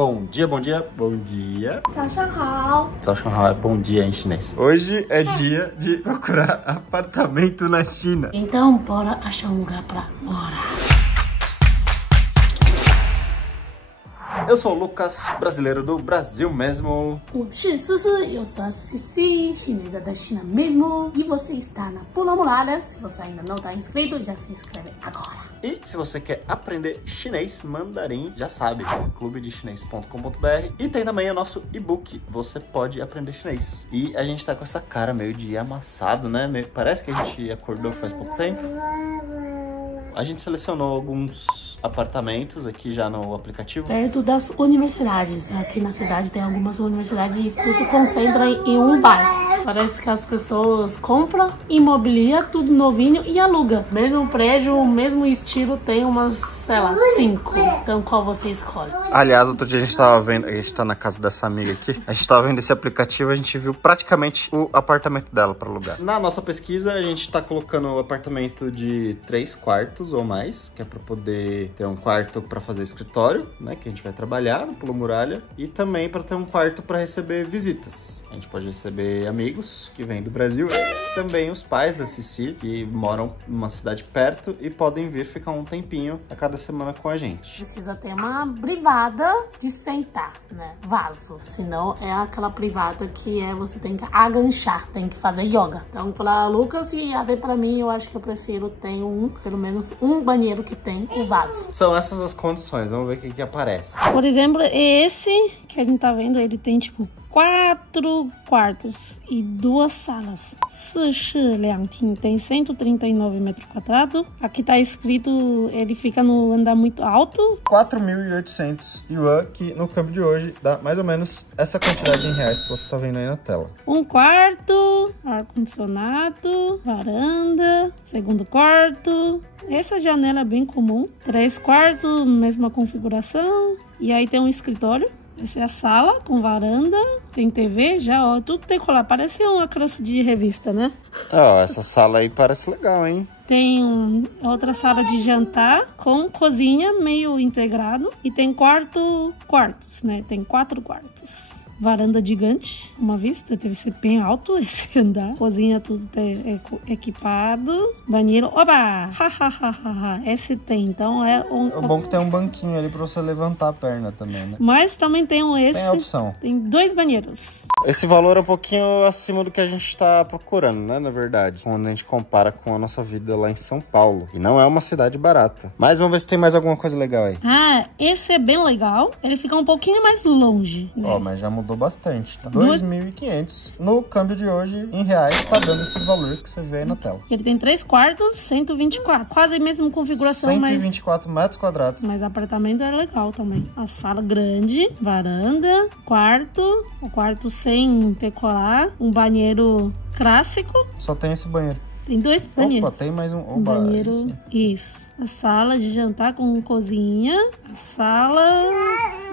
Bom dia, bom dia, bom dia. 早上好。 早上好 é bom dia em chinês. Hoje é dia de procurar apartamento na China. Então, bora achar um lugar pra morar. Eu sou o Lucas, brasileiro do Brasil mesmo. 我是思思，eu sou a Cici, chinesa da China mesmo. E você está na Pula Muralha. Se você ainda não está inscrito, já se inscreve agora. E se você quer aprender chinês, mandarim, já sabe, clubedechinês.com.br. E tem também o nosso e-book, Você Pode Aprender Chinês. E a gente tá com essa cara meio de amassado, né? Parece que a gente acordou faz pouco tempo. A gente selecionou alguns apartamentos aqui já no aplicativo. Perto das universidades. Aqui na cidade tem algumas universidades e tudo concentra em um bairro. Parece que as pessoas compram, imobilia, tudo novinho e aluga. Mesmo prédio, mesmo estilo, tem umas, sei lá, 5. Então qual você escolhe? Aliás, outro dia a gente tava vendo, a gente tá na casa dessa amiga aqui, a gente tava vendo esse aplicativo, a gente viu praticamente o apartamento dela pra alugar. Na nossa pesquisa, a gente tá colocando o apartamento de 3 quartos ou mais, que é pra poder ter um quarto pra fazer escritório, né, que a gente vai trabalhar no Pula Muralha, e também pra ter um quarto pra receber visitas. A gente pode receber amigos que vêm do Brasil e também os pais da Cici, que moram numa cidade perto e podem vir ficar um tempinho a cada semana com a gente. Precisa ter uma privada de sentar, né? Vaso. Senão é aquela privada que você tem que aganchar, tem que fazer yoga. Então, para Lucas e até para mim, eu acho que eu prefiro ter pelo menos um banheiro que tem o vaso. São essas as condições, vamos ver o que aparece. Por exemplo, esse que a gente tá vendo, ele tem tipo 4 quartos e 2 salas. 四室两厅 tem 139 metros quadrados. Aqui tá escrito, ele fica no andar muito alto. 4.800 yuan, que no câmbio de hoje dá mais ou menos essa quantidade em reais que você tá vendo aí na tela. Um quarto, ar-condicionado, varanda, segundo quarto. Essa janela é bem comum. 3 quartos, mesma configuração. E aí tem um escritório. Essa é a sala com varanda, tem TV, já, ó, tudo decorado. Parece uma classe de revista, né? Ó, essa sala aí parece legal, hein? Tem outra sala de jantar com cozinha meio integrado. E tem quartos, né? Tem 4 quartos. Varanda gigante, uma vista, deve ser bem alto esse andar. Cozinha tudo equipado. Banheiro, oba! Esse tem, então é É bom que tem um banquinho ali pra você levantar a perna também, né? Mas também tem esse. Tem a opção. Tem 2 banheiros. Esse valor é um pouquinho acima do que a gente tá procurando, né? Na verdade, quando a gente compara com a nossa vida lá em São Paulo. E não é uma cidade barata. Mas vamos ver se tem mais alguma coisa legal aí. Ah, esse é bem legal. Ele fica um pouquinho mais longe, né? Ó, mas já mudou bastante, tá? 2.500. No câmbio de hoje, em reais, tá dando esse valor que você vê aí na tela. Ele tem 3 quartos, 124. Quase a mesma configuração, 124 metros quadrados. Mas apartamento é legal também. A sala grande, varanda, quarto. O quarto sem decorar. Um banheiro clássico. Só tem esse banheiro. Tem 2 banheiros. Opa, tem mais um. Um banheiro, isso. A sala de jantar com cozinha. A sala.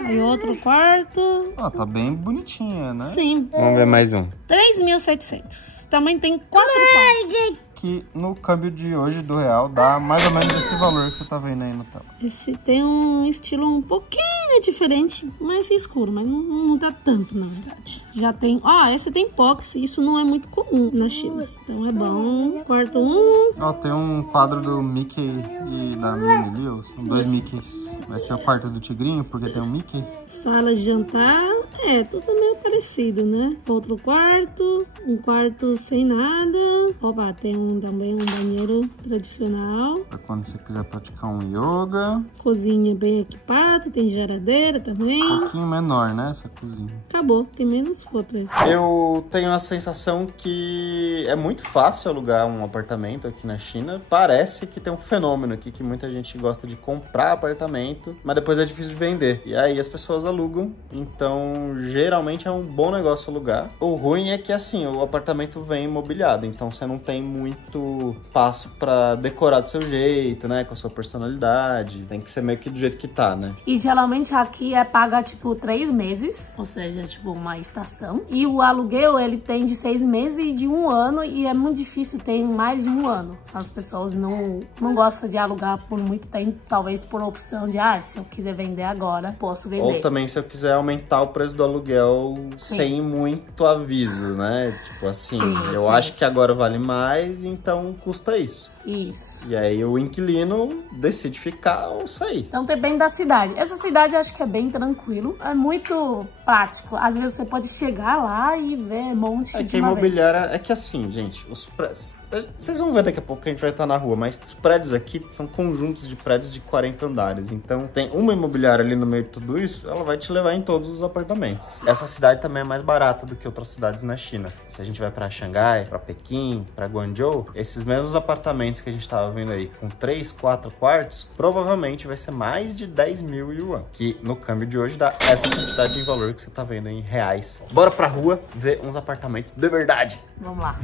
Aí outro quarto. Ó, tá bem bonitinha, né? Sim. Vamos ver mais um. 3.700. Também tem 4 quartos. Que no câmbio de hoje do real dá mais ou menos esse valor que você tá vendo aí na tela. Esse tem um estilo um pouquinho diferente, mais escuro, mas não dá tanto, na verdade. Já tem... Ó, esse tem box, isso não é muito comum na China. Então é bom. Quarto 1. Ó, tem um quadro do Mickey e da Minnie ali, ó. São 2 Mickeys. Vai ser o quarto do tigrinho, porque tem um Mickey. Sala de jantar. É, tudo meio parecido, né? Outro quarto. Um quarto sem nada. Opa, tem também um banheiro tradicional. Pra quando você quiser praticar um yoga. Cozinha bem equipada, tem geladeira também. Um pouquinho menor, né, essa cozinha. Acabou, tem menos fotos. Eu tenho a sensação que é muito fácil alugar um apartamento aqui na China. Parece que tem um fenômeno aqui que muita gente gosta de comprar apartamento, mas depois é difícil de vender. E aí as pessoas alugam, então Então, geralmente é um bom negócio alugar. O ruim é que, assim, o apartamento vem imobiliado, então você não tem muito espaço pra decorar do seu jeito, né? Com a sua personalidade. Tem que ser meio que do jeito que tá, né? E geralmente aqui é paga, tipo, 3 meses, ou seja, tipo, uma estação. E o aluguel, ele tem de 6 meses e de 1 ano, e é muito difícil ter mais de 1 ano. As pessoas não gostam de alugar por muito tempo, talvez por opção de, se eu quiser vender agora, posso vender. Ou também se eu quiser aumentar o preço do aluguel sem muito aviso, né? Tipo assim, eu acho que agora vale mais, então custa isso. Isso. E aí o inquilino decide ficar ou sair. Então depende da cidade. Essa cidade eu acho que é bem tranquilo. É muito prático. Às vezes você pode chegar lá e ver um monte de que a imobiliária é que assim, gente, os prédios... Vocês vão ver daqui a pouco que a gente vai estar na rua, mas os prédios aqui são conjuntos de prédios de 40 andares. Então tem uma imobiliária ali no meio de tudo isso, ela vai te levar em todos os apartamentos. Essa cidade também é mais barata do que outras cidades na China. Se a gente vai pra Xangai, pra Pequim, pra Guangzhou, esses mesmos apartamentos que a gente tava vendo aí com 3, 4 quartos, provavelmente vai ser mais de 10 mil yuan, que no câmbio de hoje dá essa quantidade de valor que você tá vendo em reais. Bora pra rua ver uns apartamentos de verdade. Vamos lá.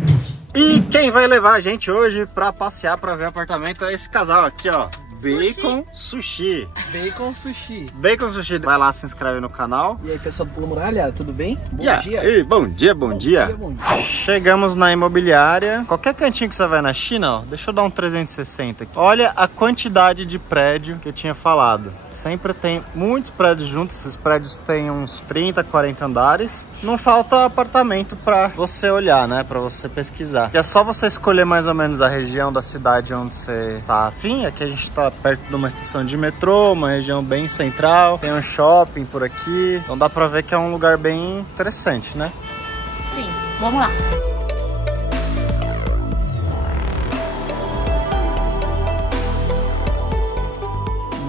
E quem vai levar a gente hoje pra passear, pra ver apartamento é esse casal aqui, ó. Bacon Sushi. Bacon Sushi. Bacon Sushi. Vai lá, se inscreve no canal. E aí, pessoal do Pula Muralha, tudo bem? Bom dia. E bom dia, bom dia. Chegamos na imobiliária. Qualquer cantinho que você vai na China, ó, deixa eu dar um 360 aqui. Olha a quantidade de prédio que eu tinha falado. Sempre tem muitos prédios juntos. Esses prédios têm uns 30, 40 andares. Não falta apartamento pra você olhar, né? Pra você pesquisar. E é só você escolher mais ou menos a região da cidade onde você tá afim. Aqui a gente tá perto de uma estação de metrô, uma região bem central. Tem um shopping por aqui. Então dá pra ver que é um lugar bem interessante, né? Sim, vamos lá.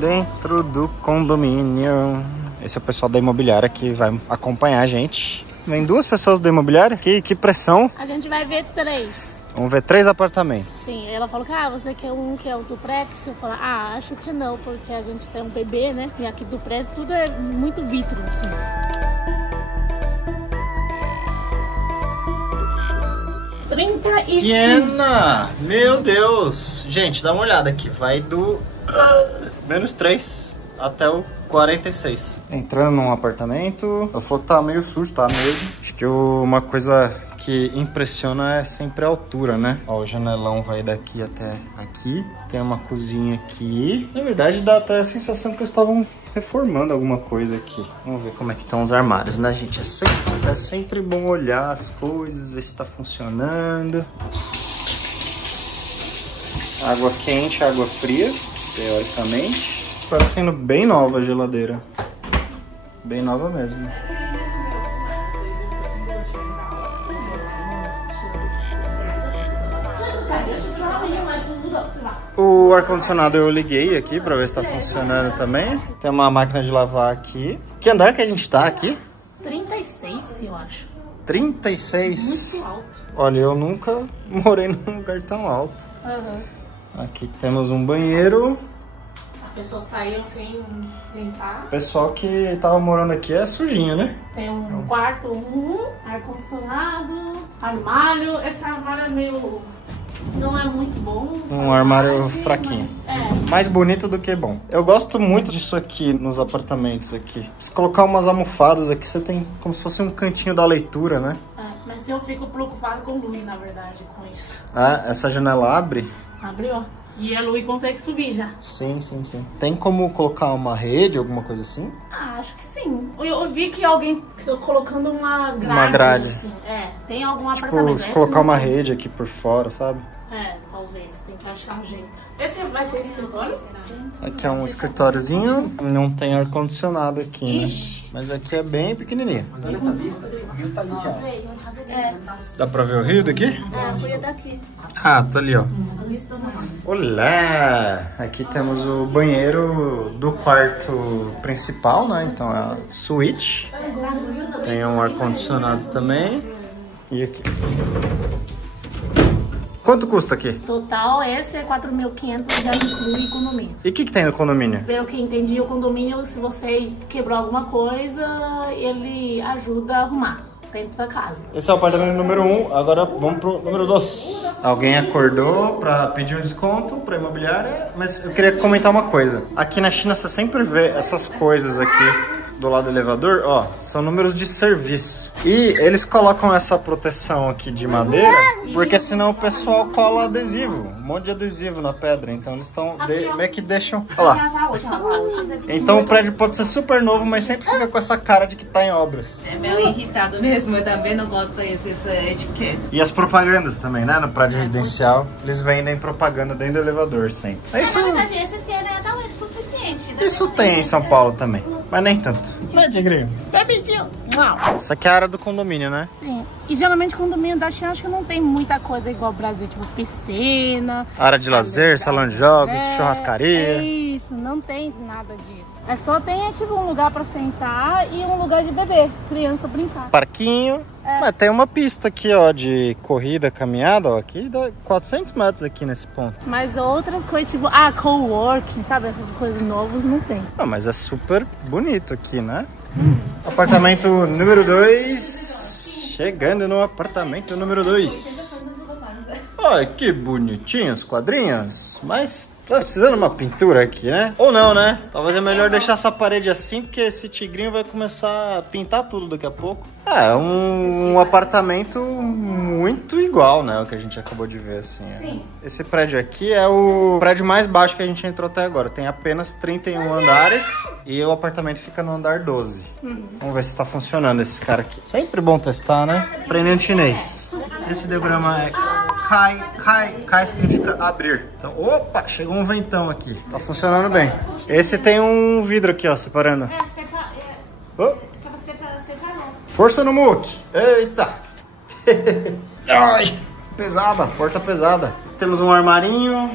Dentro do condomínio. Esse é o pessoal da imobiliária que vai acompanhar a gente. Vem 2 pessoas da imobiliária. Que pressão. A gente vai ver 3. Vamos ver 3 apartamentos. Sim, ela falou que você quer um que é o duplex. Eu falo, acho que não, porque a gente tem um bebê, né? E aqui duplex tudo é muito vidro, assim. Tiena! Meu Deus! Gente, dá uma olhada aqui. Vai do -3 até o 46. Entrando num apartamento. Eu falou que tá meio sujo, tá mesmo. Acho que uma coisa que impressiona é sempre a altura, né? Ó, o janelão vai daqui até aqui. Tem uma cozinha aqui. Na verdade, dá até a sensação que eles estavam reformando alguma coisa aqui. Vamos ver como é que estão os armários, né, gente? É sempre bom olhar as coisas, ver se tá funcionando. Água quente, água fria, teoricamente. Parecendo bem nova a geladeira. Bem nova mesmo. O ar-condicionado eu liguei aqui pra ver se tá funcionando também. Tem uma máquina de lavar aqui. Que andar que a gente tá aqui? 36, eu acho. 36? Muito alto. Olha, eu nunca morei num lugar tão alto. Aqui temos um banheiro. As pessoas saíram sem limpar. O pessoal que tava morando aqui é sujinho, né? Tem um quarto, ar-condicionado, armário. Esse armário é meio... não é muito bom. Um armário fraquinho. Mas, mais bonito do que bom. Eu gosto muito disso aqui nos apartamentos aqui. Se colocar umas almofadas aqui, você tem como se fosse um cantinho da leitura, né? Mas eu fico preocupado com o Luiz, na verdade, com isso. Ah, essa janela abre? Abriu. E a Luiz consegue subir já. Sim, sim, sim. Tem como colocar uma rede, alguma coisa assim? Acho que sim. Eu vi que alguém colocando uma grade. Uma grade. Assim. Tem algum tipo, apartamento. Se colocar uma rede aqui por fora, sabe? Talvez. Tem que achar um jeito. Esse vai ser escritório? Aqui é um escritóriozinho. Não tem ar-condicionado aqui, Ixi. né? Mas aqui é bem pequenininho. Mas olha essa vista, o rio tá ali já. Dá pra ver o rio daqui? Foi daqui. Ah, tá ali, ó. Olá! Aqui temos o banheiro do quarto principal, né? Então é a suíte. Tem um ar-condicionado também. E aqui. Quanto custa aqui? Total, esse é 4.500, já inclui condomínio. E o que tem no condomínio? Pelo que entendi, o condomínio, se você quebrou alguma coisa, ele ajuda a arrumar dentro da casa. Esse é o apartamento número 1, agora vamos pro número 2. Alguém acordou pra pedir um desconto pra imobiliária, mas eu queria comentar uma coisa. Aqui na China você sempre vê essas coisas aqui do lado do elevador, ó, são números de serviço. E eles colocam essa proteção aqui de madeira, porque senão o pessoal cola adesivo, um monte de adesivo na pedra. Então eles estão meio que deixam. Olha lá. Então o prédio pode ser super novo, mas sempre fica com essa cara de que tá em obras. É meio irritado mesmo, eu também não gosto dessa etiqueta. E as propagandas também, né? No prédio residencial, eles vendem propaganda dentro do elevador sempre. É isso. Na verdade, esse não é suficiente. Isso tem em São Paulo também, mas nem tanto. Né, Tigrinho? Isso aqui é a área do condomínio, né? Sim. E geralmente condomínio da China acho que não tem muita coisa igual ao Brasil, tipo piscina. Área de lazer, salão de jogos, churrascaria. É isso, não tem nada disso. É só tem tipo um lugar pra sentar e um lugar de beber, criança brincar. Parquinho. Mas tem uma pista aqui, ó, de corrida, caminhada, ó, aqui dá 400 metros aqui nesse ponto. Mas outras coisas, tipo, coworking, sabe? Essas coisas novas não tem. Não, mas é super bonito aqui, né? Apartamento número 2. Chegando no apartamento número 2. Olha que bonitinhos os quadrinhos. Mas tá precisando de uma pintura aqui, né? Ou não, né? Talvez é melhor deixar essa parede assim, porque esse tigrinho vai começar a pintar tudo daqui a pouco. É um apartamento muito igual, né? O que a gente acabou de ver, assim. Sim. Esse prédio aqui é o prédio mais baixo que a gente entrou até agora. Tem apenas 31 andares e o apartamento fica no andar 12. Vamos ver se tá funcionando esse cara aqui. Sempre bom testar, né? Aprendendo chinês. Esse diagrama é Kai significa abrir. Então, opa, chegou um ventão aqui. Tá funcionando bem. Esse tem um vidro aqui, ó, separando. Força no muque. Eita. Ai, pesada, porta pesada. Temos um armarinho.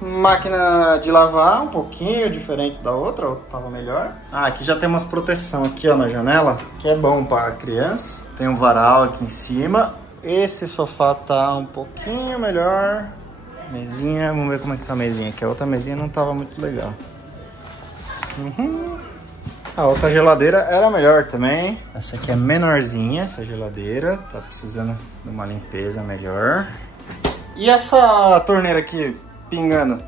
Máquina de lavar, um pouquinho diferente da outra. A outra tava melhor. Ah, aqui já tem umas proteção aqui, ó, na janela, que é bom pra criança. Tem um varal aqui em cima. Esse sofá tá um pouquinho melhor. Mesinha, vamos ver como é que tá a mesinha aqui. A outra mesinha não tava muito legal. A outra geladeira era melhor também. Essa aqui é menorzinha, essa geladeira. Tá precisando de uma limpeza melhor. E essa torneira aqui, pingando?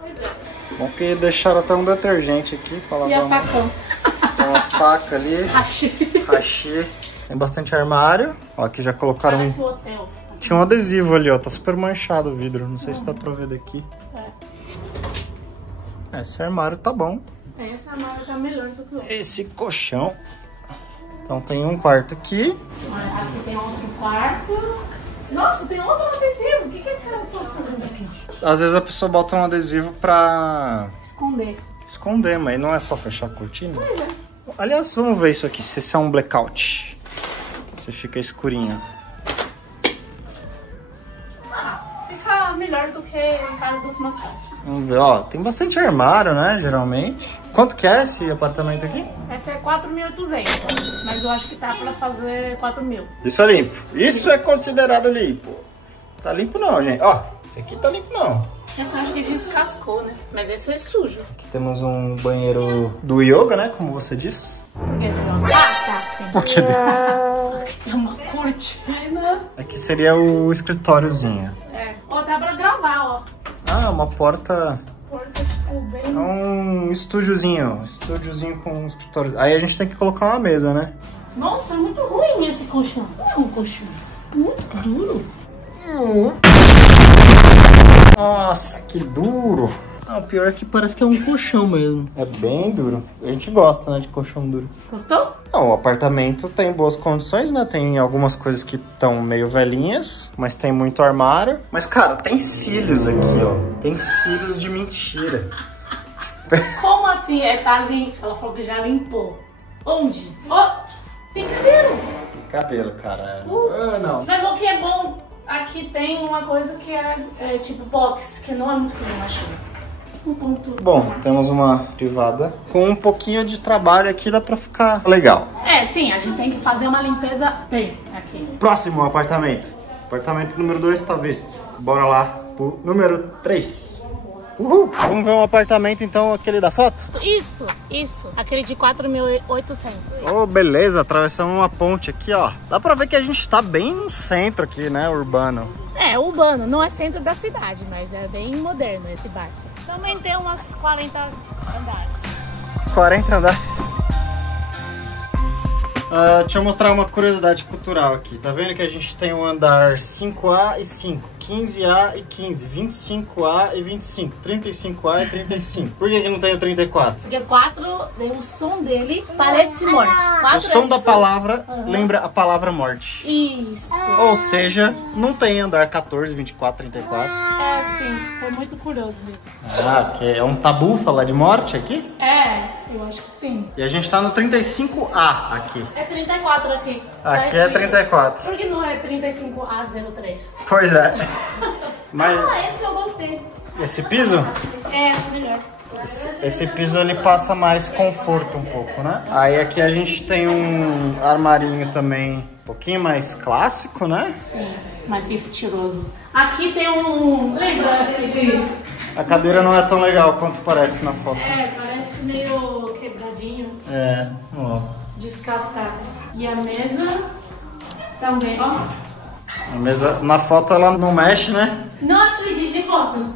Pois é. Bom que deixaram até um detergente aqui pra lavar. E a facão? Tem uma faca ali. Hashi. Tem bastante armário. Ó, aqui já colocaram Parece um hotel. Tinha um adesivo ali, ó. Tá super manchado o vidro. Não sei se dá pra ver daqui. Esse armário tá bom. Esse armário tá melhor do que o outro. Esse colchão. Então tem um quarto aqui. Aqui tem outro quarto. Nossa, tem outro adesivo. O que é que eu tô fazendo aqui? Às vezes a pessoa bota um adesivo pra Esconder, mas não é só fechar a cortina. Pois é. Aliás, vamos ver isso aqui. Se esse é um blackout. Se fica escurinho. Fica melhor do que em casa dos meus pais. Vamos ver, ó. Tem bastante armário, né? Geralmente. Quanto que é esse apartamento aqui? Essa é 4.800, mas eu acho que tá pra fazer 4.000. Isso é limpo. Isso é considerado limpo. Tá limpo não, gente. Ó, esse aqui tá limpo não. Esse eu acho que descascou, né? Mas esse é sujo. Aqui temos um banheiro do yoga, né? Como você disse. Por que tá, sim. Por que Aqui tem uma cortina. Aqui seria o escritóriozinho. É. Ó, dá pra gravar, ó. Ah, uma porta... Porta, tipo, bem... É um estúdiozinho. Estúdiozinho com um escritório. Aí a gente tem que colocar uma mesa, né? Nossa, é muito ruim esse colchão. Não é um colchão. Muito duro. Nossa, que duro. Ah, o pior é que parece que é um colchão mesmo. É bem duro. A gente gosta, né, de colchão duro. Gostou? Não, o apartamento tem boas condições, né? Tem algumas coisas que estão meio velhinhas, mas tem muito armário. Mas, cara, tem cílios aqui, ó. Tem cílios de mentira. Como assim? Tá limpo. Ela falou que já limpou. Onde? Ó, tem cabelo. Tem cabelo, cara. Não. Mas o que é bom, aqui tem uma coisa que é tipo box, que não é muito comum, acho. Um ponto. Bom, temos uma privada. Com um pouquinho de trabalho aqui dá pra ficar legal. É, sim, a gente tem que fazer uma limpeza bem aqui. Próximo apartamento. Apartamento número 2 está visto. Bora lá pro número 3. Uhul. Vamos ver um apartamento então, aquele da foto? Isso. Aquele de 4.800. Oh, beleza, atravessamos uma ponte aqui, ó. Dá pra ver que a gente tá bem no centro aqui, né, urbano. É, urbano, não é centro da cidade, mas é bem moderno esse bairro. Também tem umas 40 andares. 40 andares? Deixa eu mostrar uma curiosidade cultural aqui. Tá vendo que a gente tem um andar 5A e 5, 15A e 15, 25A e 25, 35A e 35. Por que não tem o 34? Porque 4, o som dele parece morte. 4 o som da palavra lembra a palavra morte. Isso. Ou seja, não tem andar 14, 24, 34. É, sim. Foi muito curioso mesmo. Que é um tabu falar de morte aqui? É, eu acho que sim. E a gente tá no 35A aqui. É 34 aqui. Aqui é 34. Por que não é 35A03? Pois é. Mas esse eu gostei. esse piso? É, melhor. Esse piso ele passa mais conforto um pouco, né? Aí aqui a gente tem um armarinho também um pouquinho mais clássico, né? Sim, mais estiloso. Aqui tem um... Lembra aquele... A cadeira não é tão legal quanto parece na foto. É, parece meio quebradinho. É, ó. Descascado. E a mesa também, ó. A mesa, na foto ela não mexe, né? Não acredite em foto.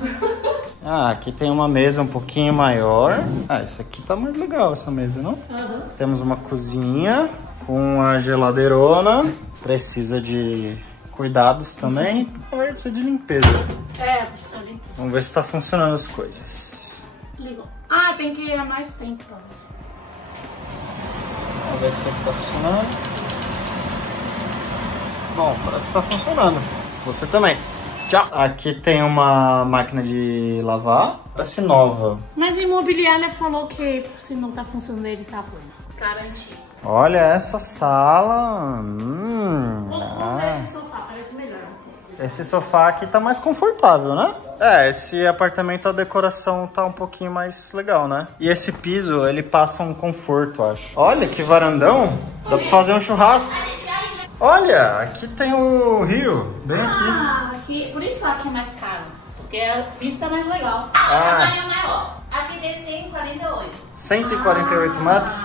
Aqui tem uma mesa um pouquinho maior. Essa aqui tá mais legal, essa mesa, não? Uhum. Temos uma cozinha com a geladeirona. Precisa de cuidados também. Na verdade, precisa de limpeza. Precisa limpar. Vamos ver se tá funcionando as coisas. Ligou. Tem que ir a mais tempo, talvez. Vamos ver se aqui tá funcionando. Bom, parece que tá funcionando. Você também. Tchau. Aqui tem uma máquina de lavar. Parece nova. Mas a imobiliária falou que se não tá funcionando, eles arrumam. Garantido. Olha essa sala. Esse sofá parece melhor. Esse sofá aqui tá mais confortável, né? Esse apartamento, a decoração tá um pouquinho mais legal, né? E esse piso, ele passa um conforto, acho. Olha que varandão. Dá pra fazer um churrasco. Olha, aqui tem o rio, bem aqui. Por isso aqui é mais caro. Porque a vista é mais legal. Tamanho maior. Aqui tem 148. 148 metros?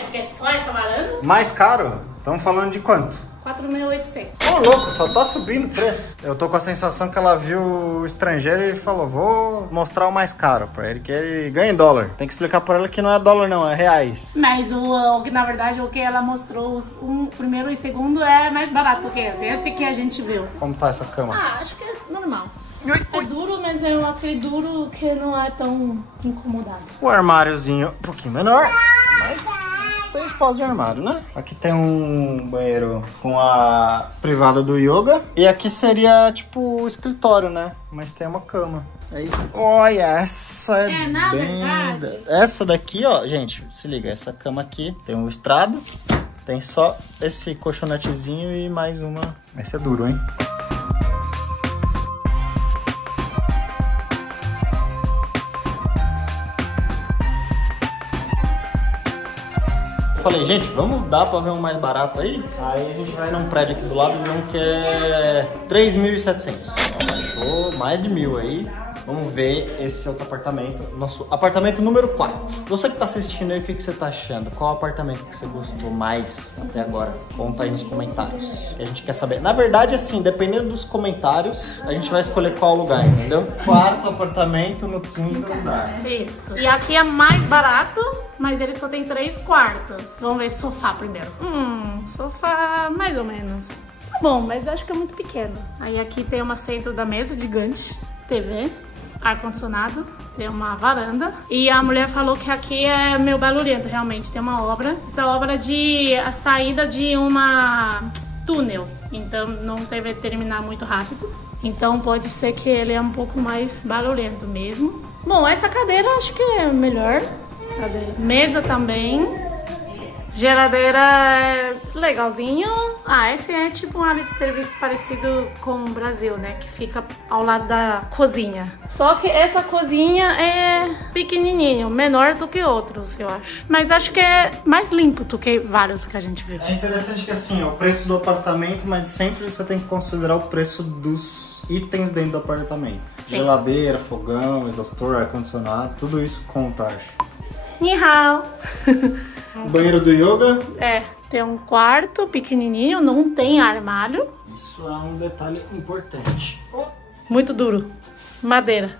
Porque só essa varanda? Mais caro? Estamos falando de quanto? 4.800. Ô, louco, só tá subindo o preço. Eu tô com a sensação que ela viu o estrangeiro e falou, vou mostrar o mais caro pra ele, que ele ganha em dólar. Tem que explicar pra ela que não é dólar não, é reais. Mas na verdade o que ela mostrou, o primeiro e o segundo é mais barato que esse que a gente viu. Como tá essa cama? Acho que é normal. É duro, mas é aquele duro que não é tão incomodado. O armáriozinho um pouquinho menor, mas tem espaço de armário, né? Aqui tem um banheiro com a privada do yoga. E aqui seria tipo o escritório, né? Mas tem uma cama. Aí, olha, essa é na bem... verdade... Essa daqui, ó, gente, se liga. Essa cama aqui tem um estrado. Tem só esse colchonetezinho e mais uma... Esse é duro, hein? Falei, gente, vamos dar pra ver um mais barato aí? Aí a gente vai num prédio aqui do lado e vê um que é 3.700. Baixou mais de 1.000 aí. Vamos ver esse outro apartamento. Nosso apartamento número 4. Você que tá assistindo aí, o que você tá achando? Qual apartamento que você gostou mais até agora? Conta aí nos comentários, que a gente quer saber. Na verdade, assim, dependendo dos comentários, a gente vai escolher qual lugar, entendeu? 4º apartamento no 5º andar. Isso. E aqui é mais barato, mas ele só tem 3 quartos. Vamos ver sofá primeiro. Sofá mais ou menos. Tá bom, mas acho que é muito pequeno. Aí aqui tem uma centro da mesa gigante, TV, ar-condicionado, tem uma varanda. E a mulher falou que aqui é meio barulhento, realmente. Tem uma obra. Essa obra é a saída de uma túnel. Então não deve terminar muito rápido. Então pode ser que ele é um pouco mais barulhento mesmo. Bom, essa cadeira acho que é melhor. Cadeira. Mesa também. Geladeira é legalzinho. Ah, esse é tipo uma área de serviço parecido com o Brasil, né? Que fica ao lado da cozinha. Só que essa cozinha é pequenininho, menor do que outros, eu acho. Mas acho que é mais limpo do que vários que a gente viu. É interessante que assim, ó, o preço do apartamento, mas sempre você tem que considerar o preço dos itens dentro do apartamento. Sim. Geladeira, fogão, exaustor, ar-condicionado, tudo isso conta, acho. Ni hao. O banheiro do yoga. É, tem um quarto pequenininho, não tem armário. Isso é um detalhe importante. Muito duro. Madeira.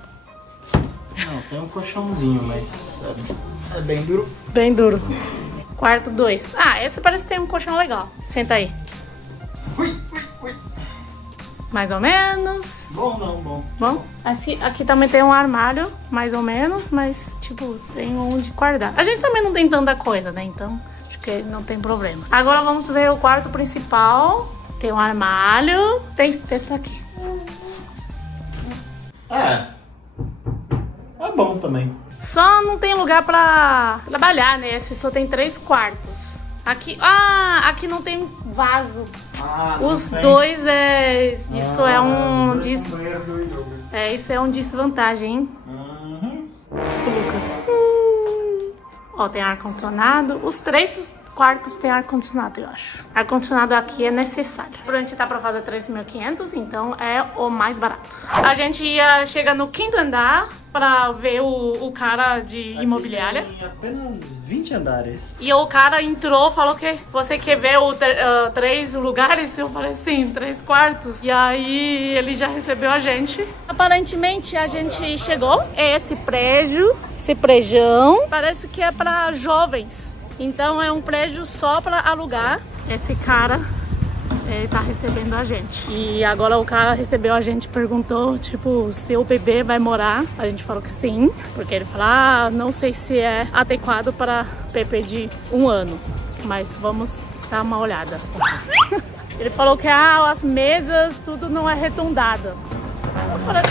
Não, tem um colchãozinho, mas é bem duro. Bem duro. Quarto 2. Ah, esse parece que tem um colchão legal. Senta aí. Ui, ui, ui. Mais ou menos. Bom, não, bom. Bom, aqui também tem um armário, mais ou menos, mas, tipo, tem onde guardar. A gente também não tem tanta coisa, né? Então, acho que não tem problema. Agora vamos ver o quarto principal. Tem um armário. Tem esse daqui. É bom também. Só não tem lugar pra trabalhar, né? Esse só tem 3 quartos. Aqui, aqui não tem vaso. Os dois isso é um isso é um desvantagem, hein? Lucas. Ó, tem ar-condicionado. Os 3 quartos tem ar-condicionado, eu acho. Ar-condicionado aqui é necessário. A gente tá pra fazer 3.500, então é o mais barato. A gente chega no 5º andar pra ver o cara de imobiliária. Tem apenas 20 andares. E o cara entrou, falou que você quer ver 3 lugares? Eu falei sim, 3 quartos. E aí ele já recebeu a gente. Aparentemente a gente chegou. É esse prédio, esse prédião. Parece que é pra jovens. Então é um prédio só pra alugar. Esse cara, ele tá recebendo a gente. E agora o cara recebeu a gente, perguntou, tipo, se o bebê vai morar. A gente falou que sim, porque ele falou, não sei se é adequado para bebê de 1 ano, mas vamos dar uma olhada. Ele falou que as mesas, tudo não é arredondada. Eu falei,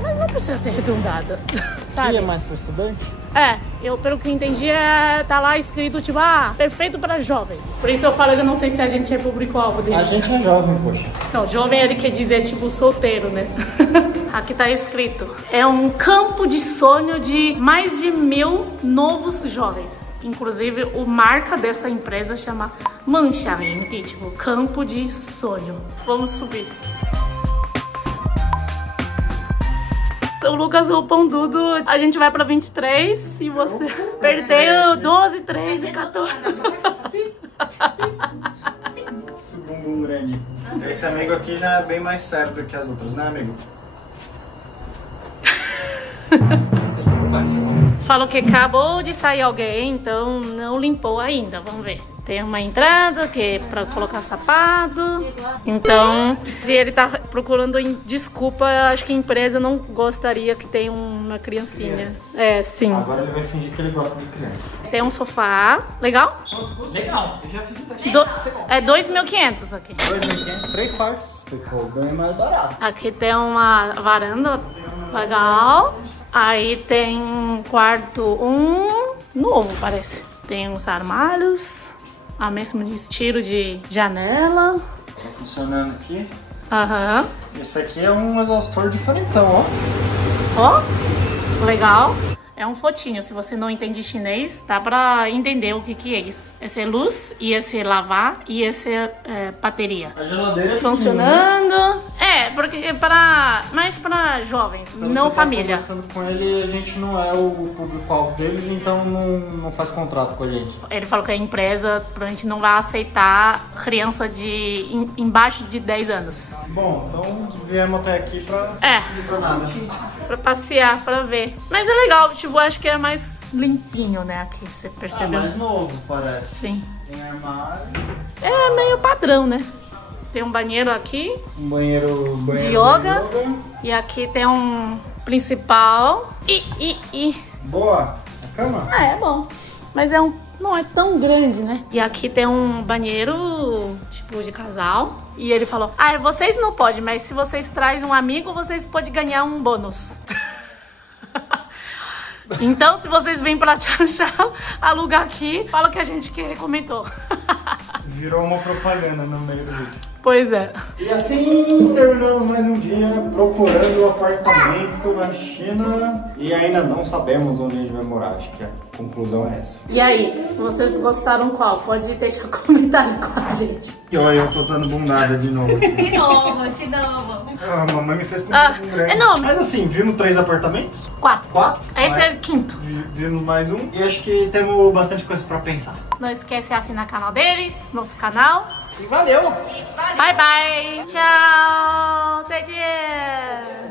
mas não precisa ser arredondada, sabe? E é mais para estudante? Pelo que entendi, tá lá escrito, tipo, perfeito para jovens. Por isso eu falo que eu não sei se a gente é público-alvo dele. A gente é jovem, poxa. Não, jovem ele quer dizer, tipo, solteiro, né? Aqui tá escrito, é um campo de sonho de mais de 1.000 novos jovens. Inclusive, o marca dessa empresa chama Manxiang, tipo, campo de sonho. Vamos subir. O Lucas, o pão dudo, a gente vai pra 23 e você perdeu 12, 13, 14. Esse bumbum grande. Esse amigo aqui já é bem mais sério do que as outras, né, amigo? Falou que acabou de sair alguém, então não limpou ainda, vamos ver. Tem uma entrada que é pra colocar sapato. Então, ele tá procurando desculpa. Acho que a empresa não gostaria que tenha uma criancinha. Sim. Agora ele vai fingir que ele gosta de criança. Tem um sofá. Legal? Legal, eu já fiz isso aqui. É 2.500 aqui. 2.500, 3 quartos. Ficou bem mais barato. Aqui tem uma varanda legal. Aí tem um quarto novo, parece. Tem uns armários. A mesmo estilo de janela. Tá funcionando aqui. Aham. Esse aqui é um exaustor diferentão, ó. Ó, legal. É um fotinho, se você não entende chinês, dá pra entender o que é isso. Esse é luz, e esse é lavar, e esse é bateria. A geladeira funcionando. Porque é mais pra jovens, não família. Conversando com ele, a gente não é o público-alvo deles, então não faz contrato com a gente. Ele falou que a empresa provavelmente não vai aceitar criança de embaixo de 10 anos. Bom, então viemos até aqui pra pra nada. Pra passear, pra ver. Mas é legal, tipo, acho que é mais limpinho, né, aqui, você percebeu? Mais novo, parece. Sim. Tem armário. É meio padrão, né? Tem um banheiro aqui. Um banheiro de yoga. E aqui tem um principal. Boa. A cama? É bom. Mas não é tão grande, né? E aqui tem um banheiro, tipo, de casal. E ele falou, vocês não podem, mas se vocês trazem um amigo, vocês podem ganhar um bônus. Então, se vocês vêm pra Changsha alugar aqui, fala que a gente que recomendou. Virou uma propaganda no meio do vídeo. Pois é. E assim terminamos mais um dia procurando o apartamento na China. E ainda não sabemos onde a gente vai morar. Acho que a conclusão é essa. E aí, vocês gostaram qual? Pode deixar comentário com a gente. E olha, eu tô dando bundada de novo aqui. De novo. A mamãe me fez com um grande. É enorme. Mas assim, vimos 3 apartamentos. 4. 4. Esse é o 5º. Vimos mais um. E acho que temos bastante coisa pra pensar. Não esquece de assinar o canal deles, nosso canal. E valeu! Bye, bye. Tchau. 再见.